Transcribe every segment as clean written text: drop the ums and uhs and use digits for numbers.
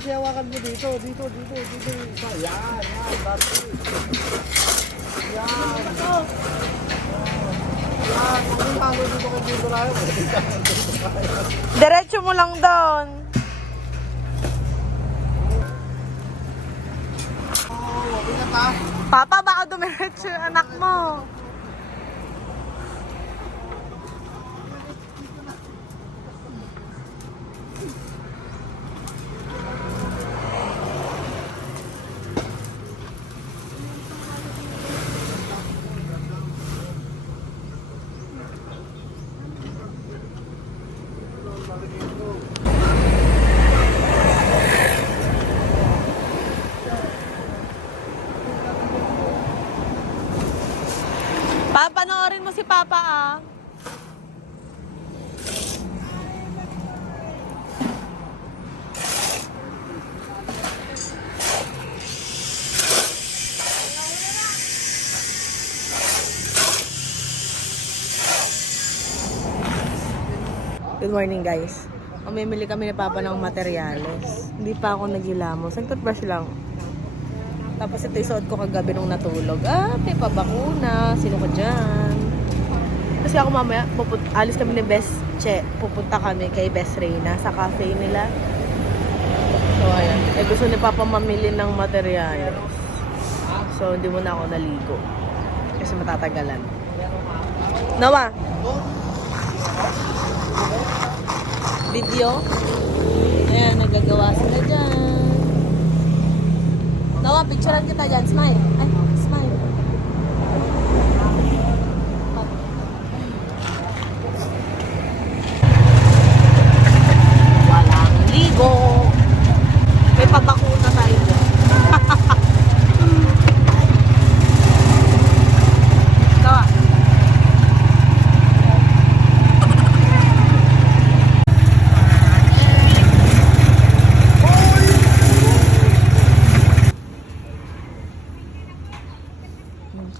kasi hawakan mo dito. Dito. Isa. Yan. Dati. Yan. Yan. Ang talo dito kay dito tayo. Diretso mo lang doon. Bigat ha. Papa, baka dumiretso yung anak mo. Papanoorin mo si Papa ah. Good morning guys. Mamimili kami ni Papa ng materyales. Hindi pa ako naghilamos. Toothbrush lang. Tapos ito isuot ko kagabi nung natulog. May pabakuna. Sino ka dyan? Kasi ako mamaya, alis kami ni Best Che. Pupunta kami kay Best Reina sa cafe nila. So ayan. Gusto ni Papa mamili ng materyales. So hindi muna ako naligo. Kasi matatagalan. Nawa! Video. Ayan, nagagawa sila dyan. Nawa, picturean kita dyan. Smile. Ay, smile. Walang ligo. May pabakuna tayo dyan. Nawa.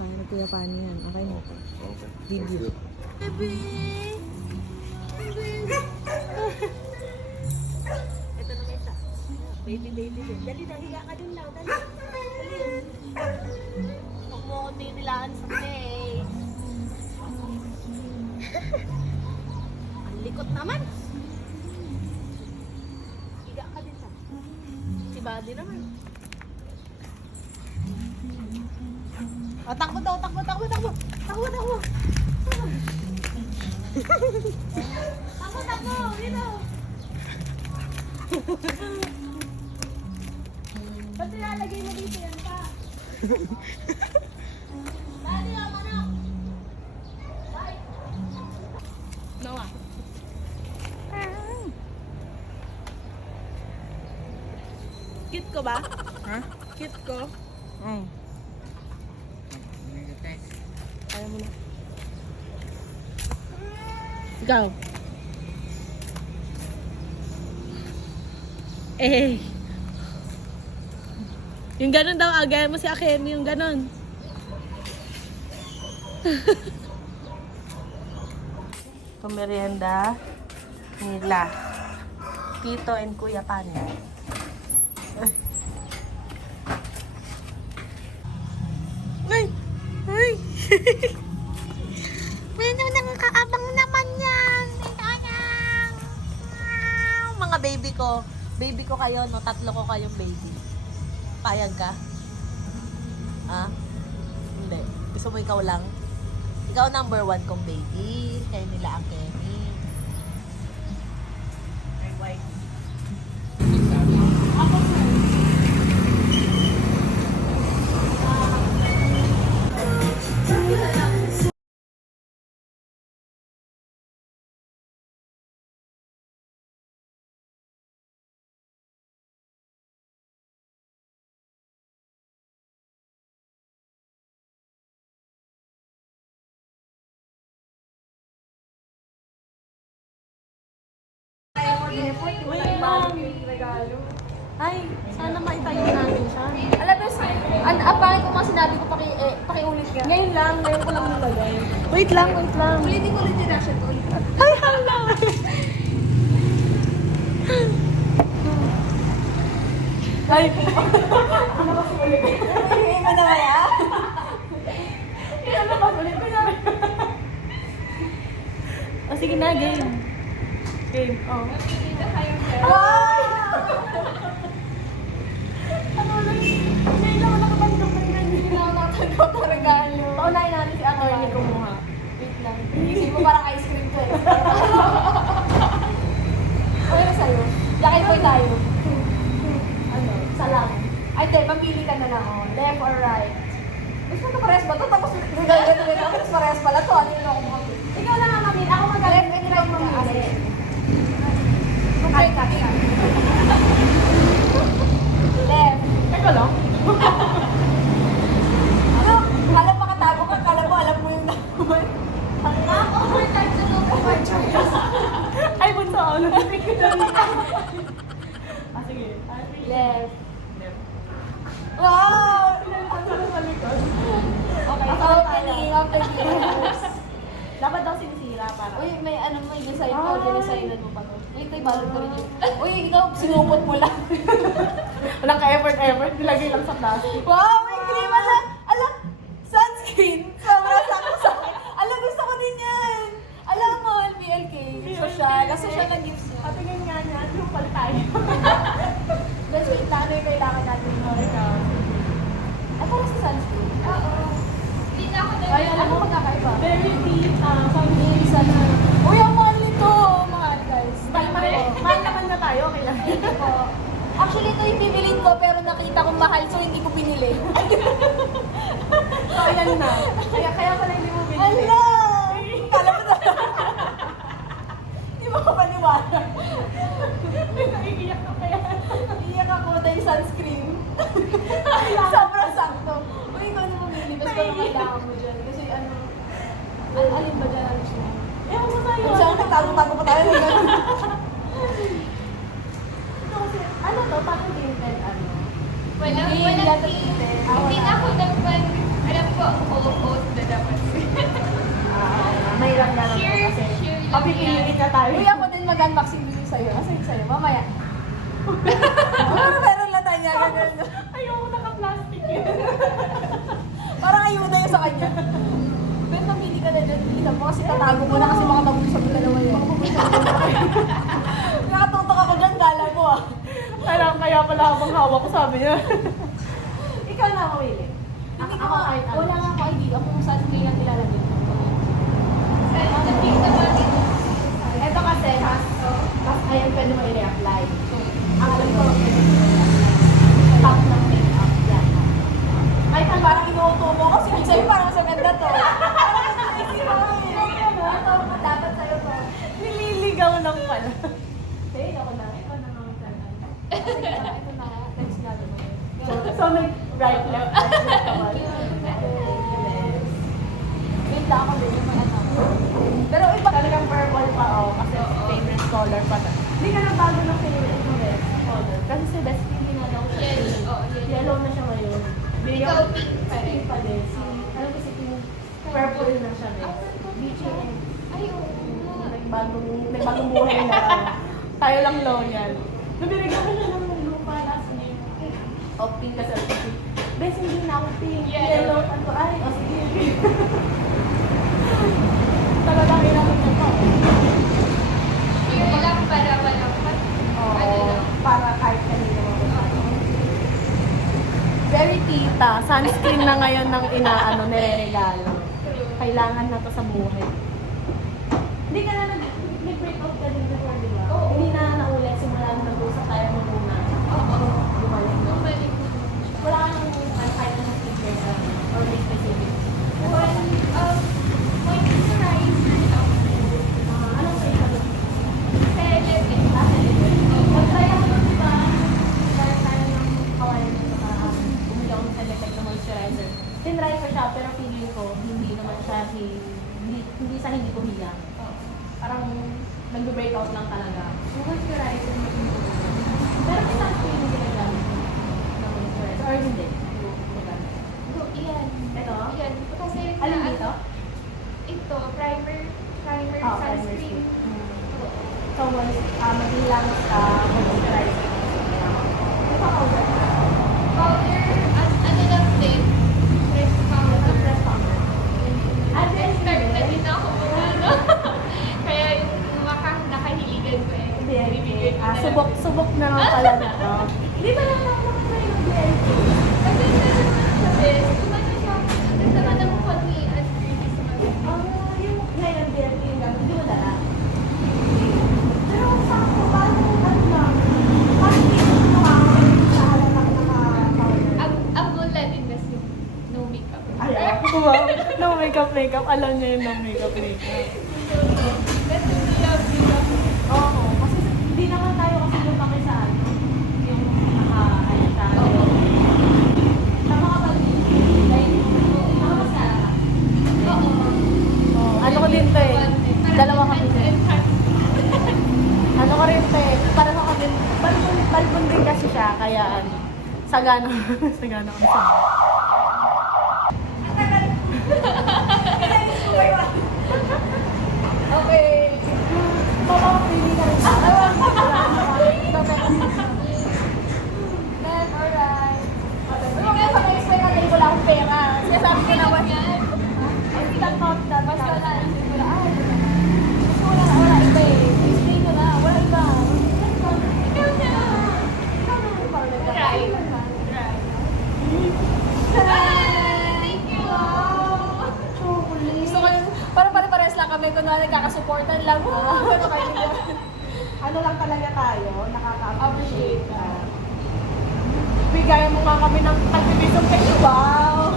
Kaya na kuya paano yan? Okay na. Video. Baby! Ito na isa. Baby. Dali na, higa ka dun lang. Dali. Huwag mo ako tinilaan sa face. Ang likot naman. Higa ka din sa. Si Buddy naman. Oh, takbo daw, takbo. Takbo. Dito. Ba't nilalagay mo dito yan pa? Dali ang manok. Bye. Nawa. Cute ko ba? Ha? Cute ko? Ayaw mo na. Ikaw. Yung ganun daw, agay mo si Akemi, yung ganun. Pamerienda nila. Tito and Kuya Panda. Ay! Ano nang kaabang naman yan? Mga baby ko. Baby ko kayo, no? 3 ko kayong baby. Payag ka? Ha? Hindi. Gusto mo ikaw lang? Ikaw number 1 kong baby. Kaya nila ang Kemi. Ay, white. Ako, sir. Wait lang. Ay, sana maitayo namin siya. Alam mo, apangit ko mga sinabi ko, pakiulit ka. Ngayon ko lang nilagay. Wait lang. Ulitin ko ulit yung reaction ko. Ay, hala! Ay! Hingin mo na kaya? Ilalabas ulit ko na. O sige na, game. Game, oh. Ay! Ano lang? Ngayon lang nakatanggap ng ganyan. Hindi na ako nakatanggap ng regalo. Paunahin natin si attorney kumuha. Wait lang. Inisip mo parang ice cream to eh. Okay na sa'yo. Jacket boy tayo. Ano? Isa lang. Ay, te, mamili ka na lang. Oh. Left or right? Gusto mo parehas ba ito? Tapos gagawin ako. Tapos parehas pala to. Ano yun ako mamili? Ikaw na nga mamili. Ako mag-left and right mamili. Ay, kaki ka. Left. Teka lang. Ano? Kala makatago ka. Kala mo, alam mo yung naman. Overtime to look for choice. Ay, bunso ako. Nag-pick ko na. Ah, sige. Left. Left. Wow! Ang sarap sa likod. Okay, opening of the gifts. Dapat daw sinisira para. Uy, may ano mo, i-design ko, i-designan mo pa to. Wait, may balot ko rin yun. Uy, ikaw, sinupot mo lang. Walang ka-effort. Nilagay lang sa plastic. Wow, may cream, ala, sunscreen. Sobrang sakto sa akin. Ala, gusto ko din yan. Alam mo, BLK, social na gifts niya. Patingin nga niya. Yung pala tayo. Let's wait lang, ano yung kailangan natin mo. Ay, parang sa sunscreen. Oo. Hindi na ako Ay, alam mo, magkakaiba. very deep. Isa na. Uy, ang mahal nito, mahal guys. Mahal naman na tayo. Okay lang. Ito po. Actually, ito yung bibilin ko pero nakita kong mahal so hindi ko binili. So, ayan na. Kaya pala hindi mo binili. Hala! Kala mo na. Hindi mo ko paniwala. Naiiyak ka kaya. Iyak ako dahil sunscreen. Sobrang sakto. Uy, ikaw na mamili. Basta parang kailangan mo dyan. Kasi ano, alin ba dyan ang siya? Ewan ko sa'yo. Kung saan nagtago-tago pa tayo. Ito kasi, ano to? Parang tinted, ano? Hindi, Walang yata team. tinted. Hindi na ako dapat, alam ko, all na dapat. Mahirap na lang to Sure, kasi. sure lang Papipilit na tayo. Uy, ako din mag-unboxing din sa'yo. Kasi sa'yo, mamaya. Meron lang tayo niya. Ganun. Ayoko naka-plastic yun. Parang ayuda yun sa kanya. Ben, mamili ka na dyan. Kita mo kasi tatago mo na kasi baka mabusog yung dalawa yan. Nakatutok ako dyan, gala mo ah. Kaya pala habang hawak ko sabi niya. Ikaw na mamili. Hindi ko, Ako kahit ano. wala nga ako idea kung saan kayo lang nilalagay. Sa team naman dito. Ito kasi, ayun pwede mo i-reapply. Ang alam ko, top ng make-up. Yan. Ay, parang inuuto mo kasi sa'yo parang sa ganda to. Parang sa'yo ito, dapat sa'yo to. Nililigaw lang pala. Sige, ako na. Ikaw na naman sana. Ito na. Next na naman. So, right, left, naman. Wait lang ako din yung mga ano. Pero iba talagang purple pa, oh, kasi favorite color pa. Hindi ka na bago ng favorite mo, best color. Kasi si Best hindi na daw siya. Yellow, oo, yellow. Yellow na siya ngayon. Ikaw, pink pa rin. Pink pa din. Ano kasi pink? Purple na siya, best. Beachy red. Ay, oo. Nagbagong buhay na lang. Tayo lang loyal. Nabirigyan ko siya ng lupa last year. Oh, pink kasi. Best, hindi na ako pink. Yellow. Yellow. Ano? Ay, oh, sige. Talagang ilangan niya pa. Yung lang para walang Oo. ano lang. Para kahit kanina mo. Very tita. Sunscreen na ngayon ng inaano, nire-regalo. Kailangan na to sa buhay. Hindi ka na nag-break out ka din before, di ba? Oo. Hindi na naulit. Simula na nag-usap tayo mo muna. Oo. Bumalik. Bumalik ko. Wala ka nang kahit anong feature ka or may specific. Moisturizer lang. Anong facial? Celebrate. Mag-try ako nun, di ba? Try tayo ng kawain mo sa bumili ako ng Celebek na moisturizer. Tinry ko siya, pero feeling ko, hindi naman siya hindi sa hindi ko hiya. Parang nag-breakout lang talaga. Yung moisturizer mo pero may sunscreen yung ginagamit mo na moisturizer. Or hindi. Ginagamit. Iyan. Ito? Iyan. Kasi Alin na- dito? Ito, primer, Primer sunscreen. sunscreen. So, maging lang sa moisturizer. Ito, powder. makeup. Alam niya yun ng makeup. Oo, kasi hindi naman tayo kasi lumaki sa ano, yung naka-ayan tayo. Tama ka ba din? Ano ko din to eh. Dalawa kami din. Ano ko rin to eh. Para sa kami, balbon din kasi siya. Kaya ano, sagana kami sa Okay. Pili ka rin. Then, alright. Huwag kayo pag-expect natin wala akong pera. Sinasabi ko naman yan. Ay, that. Mas wala. Wala iba eh. Explain ko na. Wala iba. Ikaw na. Ikaw na. Right. Thank you. Gusto ko yun. Parang pare-pares lang kami. Kunwari kakasuportan lang. Pero kayo Ano lang talaga tayo, appreciate ka. Bigayan mo nga kami ng tag-ibisong kayo. Wow!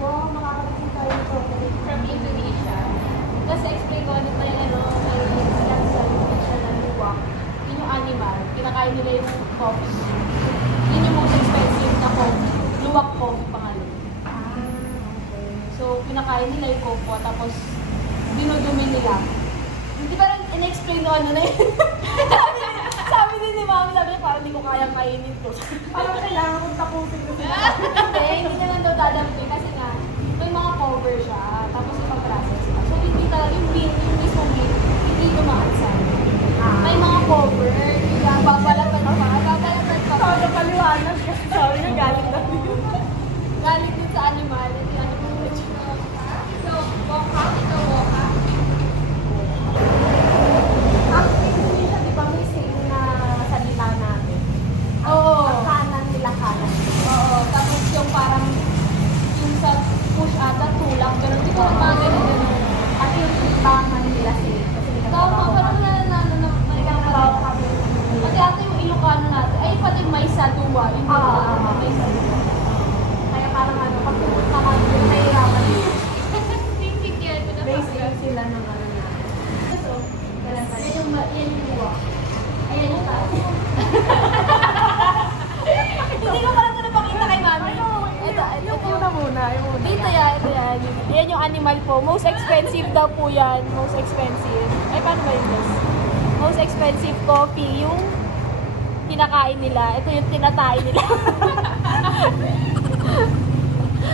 Wow, makakarating tayo ito. From Indonesia. Kasi explain ko ano may ano, may sinabi sa picture na luwak. Yun yung animal. Kinakain nila yung coffee. Yun yung most expensive na coffee. Luwak coffee pangalan. So, pinakain nila yung cocoa, tapos dinudumi nila. Hindi parang in-explain no ano na yun. sabi din ni Mami, sabi niya parang hindi ko kayang kainin to. Parang kailangan kong tapusin ko siya. Hindi na lang daw dadampi kasi nga, may mga cover siya, tapos ipag-process siya. So, hindi talaga yung bean, yung mismong bean, hindi dumaan sa may mga cover, kaya babalatan pa, babalatan pa. Sabi paliwanag kasi sabi niya galing na. Galing din sa animal, hindi ano po So, walk out. Ito walk out. Ang Indonesia, di ba may saying na salita natin? Oo. Ang kanan nila kanan. Oo, tapos yung parang, yung sa push ata, tulak, ganun. Di ko mga ganun. At yung tangan nila say. Kasi Tama, parang nananano na, nagkakabawa kami. Kasi ata yung Ilocano natin, ay pati may sa duwa, yung may sa duwa. Kaya parang ano, pag pumunta ka, nahihirapan yun. Tingnan ko na Basic sila ng ano natin. Yan yung duwa. Ayan yung tayo. Hindi ko pala ito napakita kay Mami. Yung una muna, yung una. Dito yan. Yan yung animal po. Most expensive daw po yan. Most expensive. Ay, paano ba yun, guys? Most expensive coffee. Yung kinakain nila. Ito yung tinatay nila.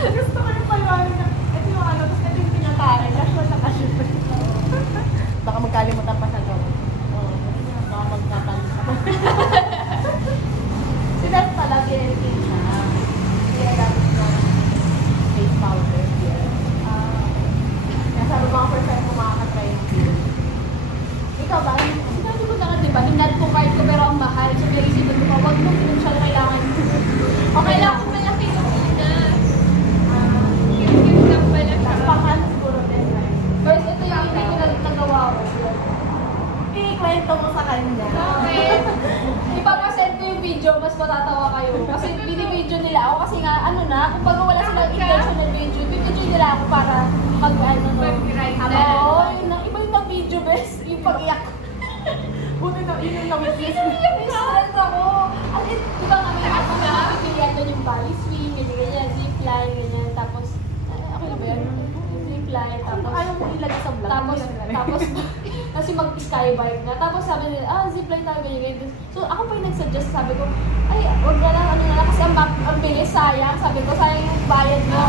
Gusto ko yung paliwanag na, ito yung ano, tapos ito yung pinakain. Casual na casual. Baka magkalimutan pa sa gawin. Oo, baka magkakalimutan. Si Beth pala, ginilitin siya. Ginagamit ko ng face powder. Kaya sabi mga first time ko makakatry yung beer. Ikaw ba? Sinabi ko na nga, diba? Hinad ko card ko pero ang mahal. So, may receipt ko pa. Huwag mo financial kailangan. Okay lang kung malaki yung Pinas. Cute lang pala siya. Pakan siguro din. Guys, ito yung hindi ko nagawa ko. Ikwento mo sa kanya. Okay. Ipapasend ko yung video, mas matatawa kayo. Kasi binibidyo nila ako kasi nga, ano na, kung baga wala silang intention na video, binibidyo nila ako para mag, ano, no. Mag-write na. Oo, iba yung nag-video, best, yung pag-iyak. Buti na yun yung Kasi yung stress ako. At di ba kami nakapagpipilian doon yung body swing, ganyan, zipline, ganyan, tapos, ako na ba yan? Zipline, tapos, ayaw mo ilagay sa vlog. tapos, kasi mag-skybike na. Tapos sabi nila, zipline tayo, ganyan. So, ako pa yung nag-suggest, sabi ko, ay, wag na lang, ano na lang, kasi ang bilis, sayang. Sabi ko, sayang yung bayad mo.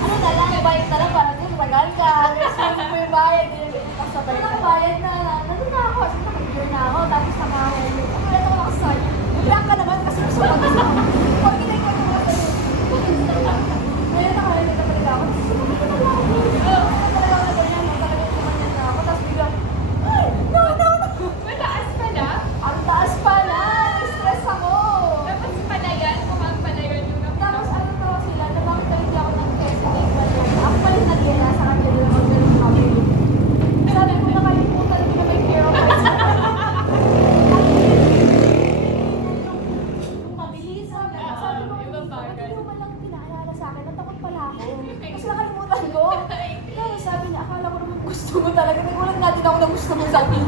Ano na lang, bayad na lang, parang kung tagal ka. Sabi ko yung bayad. Ano ang bayad na, nandun na ako, kasi nakag-gear na ako, tapos naka-helmet. Ako na ako nakasayang. Ilang ka naman, kasi gusto ko gusto ko. Pag ginay ko naman ako. Ngayon naka-helmet na talaga ako. Sumunod ko na lang ako. Talaga ako na ganyan, talagang kumanyan na ako. Tapos biglang, ay, no. Mataas pala. Ang taas pa na! Stress ako! Tapos pala yan, kung gusto mo talaga. Nagulat natin ako na gusto mo sabihin.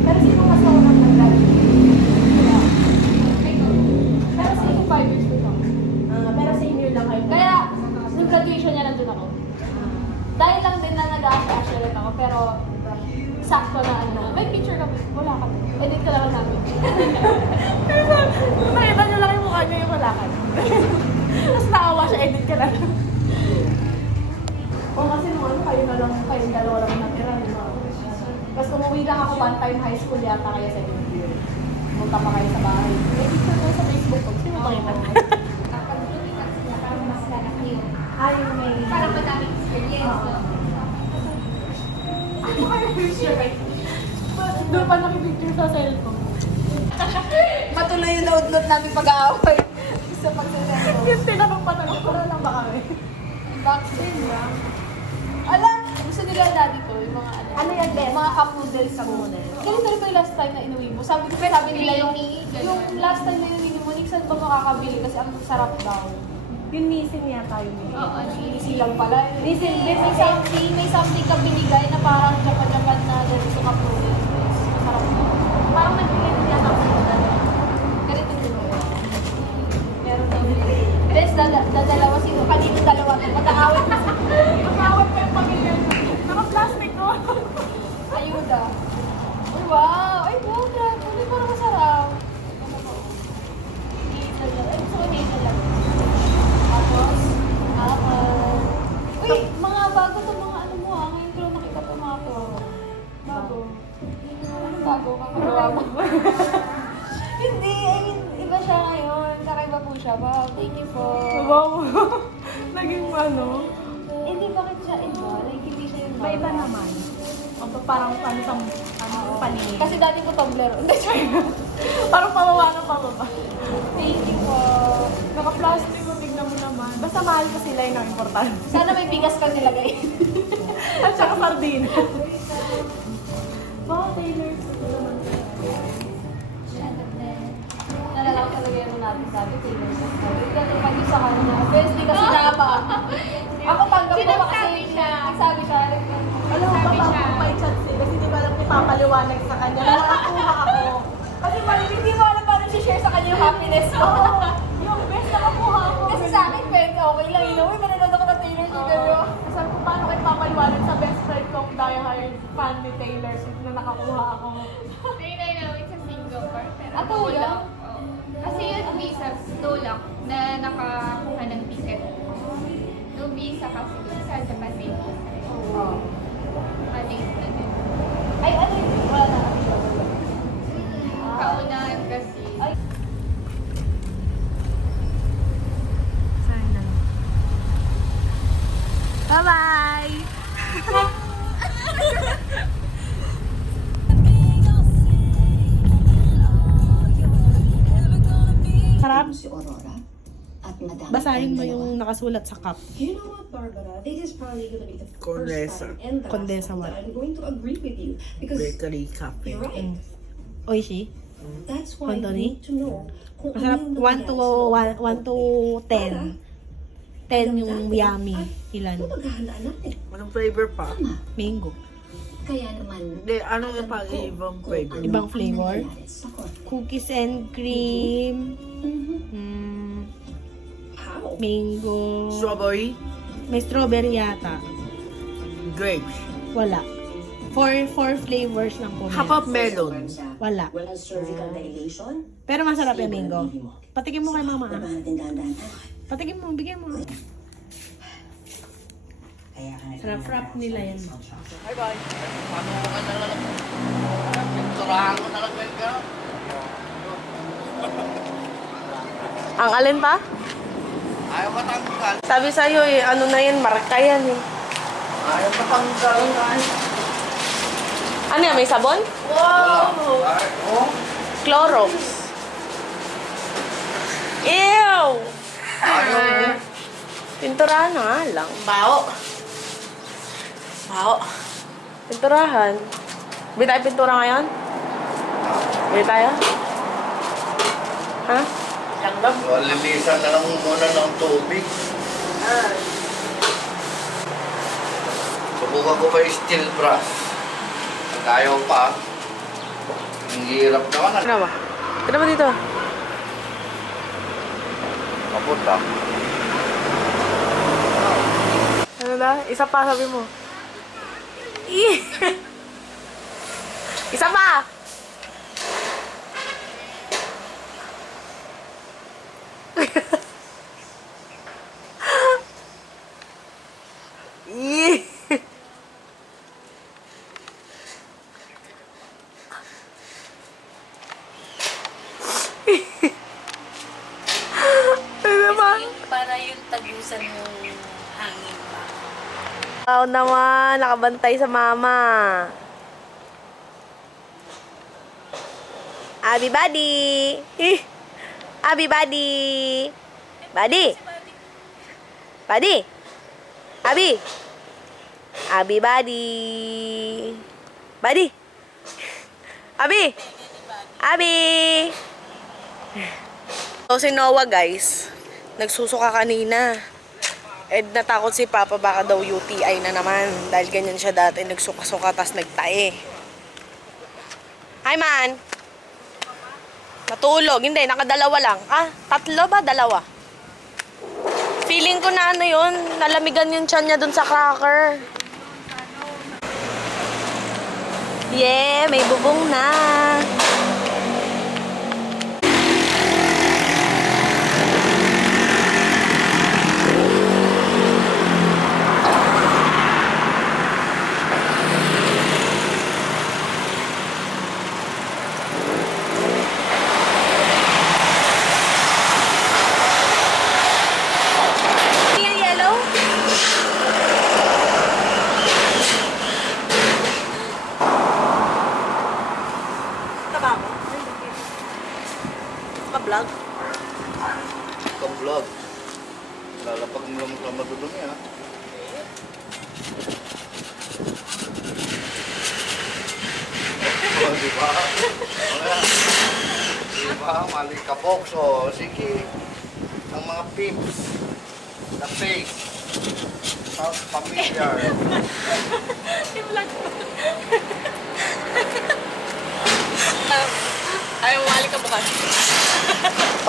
Pero sino mas naunang nag-graduate? Pero sa inyo 5 years ko to. Pero senior lang kayo. Kaya, nung graduation niya nandun ako. Dahil lang din na nag-a-assure ulit ako, pero sakto na ano. May picture kami. Wala ka. Edit ko lang namin. Nakita niyo lang yung mukha niyo yung malakad. Tapos naawa siya, edit ka lang. O kasi nung ano, kayong dalawa lang natira. Tapos umuwi lang ako one time high school yata kaya second year. Punta pa kayo sa bahay. May picture ko sa Facebook ko. Sino pakita? Kapag lumipat sila, parang mas lala kayo. Ay, may... Parang madaming experience. No? Ano kayo picture? Doon pa nakipicture sa cellphone. Matuloy yung load-load namin pag-aaway. Sa pagsasabi. Yung tinanong pa tanong, puro lang ba kami? Vaccine lang. Ala, gusto nila daddy ko, yung mga ano. Ano yan, Beth? Mga cup noodles. Cup noodles. Ganun talaga yung last time na inuwi mo. Sabi nila yung last time na inuwi mo, Nick, saan ba makakabili? Kasi ang sarap daw. Yung missing yata yun. Oo, Easy lang pala. Nissin, May something ka binigay na parang Japan na dito sa cup noodles. Masarap daw. Parang nagbigay din yata ako sa Ganito din mo. Meron daw nila. Bes, dadalawa sino. Kanino dalawa? Mag-aawit na. Mag-awat pa yung pamilya niyo. Naka-plastic ko. Ayuda. Ay, wow! Ay, wow, grabe. Ano parang masarap? Hazel lang. Ay, gusto ko hazel lang. Tapos, uy, mga bago to mga ano mo ah. Ngayon ko lang nakita to mga to. Bago. Anong bago? Kakagawa mo. Hindi, I mean, iba siya ngayon. Kakaiba po siya. Wow, thank you po. Wow. Naging ano. Hindi, bakit siya iba? Like, hindi siya yung May iba naman. O parang ano sa paligid. Kasi dati po tumbler. Hindi, sorry. Parang pababa ng pababa. Thank you po. Naka-plastic ko, tignan mo naman. Basta mahal ko sila yun ang importante. Sana may bigas ka nilagay. At saka sardina. Wow, Taylor. Ito naman. Nalalaki talaga yung natin sabi, Taylor Swift. Ganun pag yung sa kanya. Obviously kasi dapat. Ako tanggap ko ba kasi Sinasabi siya. nagsabi siya. Alam mo ba, may chat sila kasi di ba alam ipapaliwanag sa kanya. Nakakuha ako. Kasi parang hindi mo alam paano siya-share sa kanya yung happiness ko. Yung best nakakuha ako. Kasi sa akin, pwede okay lang. Uy, manonood ako ng Taylor Swift. Sabi ko, paano kayo papaliwanag sa best friend kong diehard fan ni Taylor Swift na nakakuha ako. Trinay namin sa Singapore. Pero Ah, no talaga? lock. Oo. Kasi yung visa, no lock, na nakakuha ng ticket. No visa kasi dun sa Japan may visa. Oh. Late na din. Ay, ano yun? Wala na. Kaunahan kasi. Ay. Sana. Bye-bye! Sarap. Si Aurora at Madame Basahin mo Dalawa. yung nakasulat sa cup. You know what, Barbara? It is probably going to be the Condesa. first time and the Condesa last time what? that I'm going to agree with you. Because Bakery cafe. you're right. Oishi? That's why you Quanto ni? need to know kung Masarap. ano yung 1 to 10. 10 yung yummy. Ilan? Ano maghahandaan natin? Anong flavor pa? Tama. Mango. Kaya naman, Hindi, ano yung alam pa ko ibang kung flavor? ano Ibang ang flavor? nangyayari sa korte. Cookies and cream. Mhm. How? Mango. Strawberry? May strawberry yata. Grapes? Wala. Four flavors lang po. How about melon? Wala. Walang cervical dilation? Pero masarap yung mango. Patikim mo kay mama. Labahan natin dahan-dahan. Patikim mo, bigyan mo. Sarap-rap nila yan. Bye-bye. Paano ko ka nalang? Pinturahan ko nalang kayo. Ang alin pa? Ayaw matanggal. Sabi sa'yo eh, ano na yan, marka yan eh. Ayaw matanggal. Ano yan, may sabon? Wow! Oh. Clorox. Ew! Ayaw. Pinturahan na nga lang. Bao. Bao. Pinturahan. Bili tayo pintura ngayon? Bili tayo? Ha? Langgam? So, lilisan na lang muna ng tubig. Subukan ko pa yung steel brush. Pag ayaw pa, ang hirap naman. Ano ba? Ano ba dito? Kapunta. Ano na? Isa pa, sabi mo. Isa pa! Ano ba? Para yung tagusan ng hangin ba? Wow naman, nakabantay sa mama. Abi Buddy! Abi Buddy! Buddy! Buddy! Abi! Abi Buddy! Buddy! Abi! Abi! So si Noah guys, nagsusuka kanina. Natakot si Papa baka daw UTI na naman. Dahil ganyan siya dati, nagsuka-suka tas nagtae. Hi man! Natulog. Hindi, nakadalawa lang. Tatlo ba? Dalawa. Feeling ko na ano yun, nalamigan yung tiyan niya dun sa cracker. Yeah, may bubong na. Yung yellow? Taba ko? Ka-vlog? Ka-vlog. Lalapag mo lang sa madudumi ha. Oh, di ba? Di ba? Mali ka box. O, sige. Ang mga pips. The face. Sounds familiar. Ayaw mali ka bukas.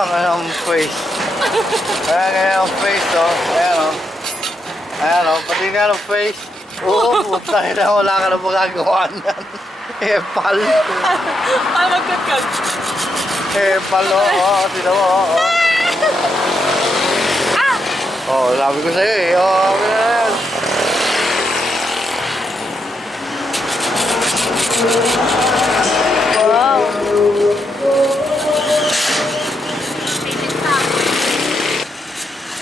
Ang face. Ayan ang face, oh. Ayan, oh. Ayan, oh. Pati nga ang face. Oo, puta na. Wala ka na magagawa niyan. Epal. Magkakag. Epal, oh. Sino mo, oh. Oh, sabi ko sa'yo, eh. Oh, okay na yan. Wow.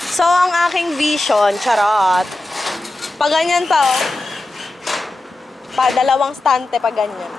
So, ang aking vision, charot. Pag ganyan to, dalawang stante pag ganyan.